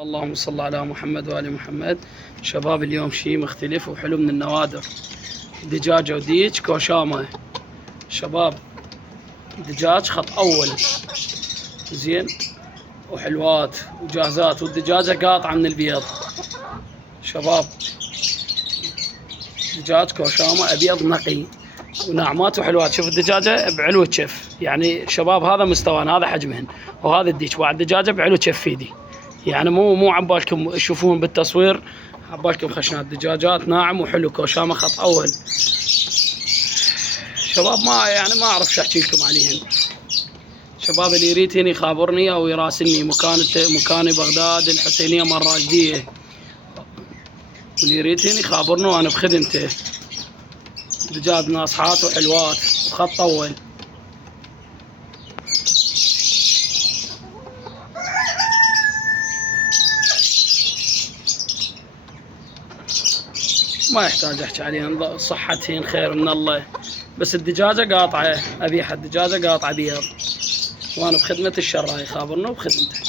اللهم صل على محمد وآل محمد. شباب اليوم شيء مختلف وحلو من النوادر، دجاجة وديج كوشامة. شباب دجاج خط أول زين وحلوات وجاهزات، والدجاجة قاطعة من البيض. شباب دجاج كوشامة أبيض نقي وناعمات وحلوات. شوف الدجاجة بعلو الشف، يعني شباب هذا مستوان، هذا حجمهن، وهذا الديج بعد دجاجة بعلو شف ايدي، يعني مو عبالكم تشوفون بالتصوير عبالكم خشنات. دجاجات ناعم وحلو كوشامة خط أول. شباب ما أعرف شو أحكي لكم عليهن. شباب اللي يريد هنا يخابرني أو يراسلني، مكاني بغداد الحسينية مال راشدية، واللي يريد هنا يخابرني وأنا بخدمته. دجاج ناصحات وحلوات وخط أول. ما يحتاج احكي عليهن، صحتهن خير من الله، بس الدجاجة قاطعة، ابيح الدجاجة قاطعة بيض، وانا بخدمة الشراي، خابرنا وبخدمته.